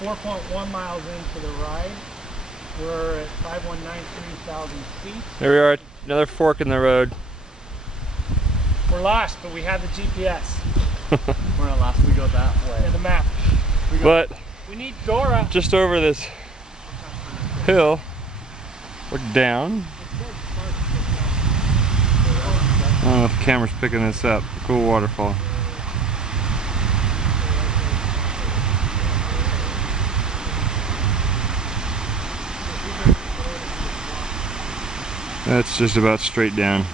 4.1 miles into the ride. We're at 5193,000 feet. There we are, another fork in the road. We're lost, but we have the GPS. We're not lost, we go that way. And the map. But We need Dora. just over this hill, look down. I don't know if the camera's picking this up. Cool waterfall. That's just about straight down.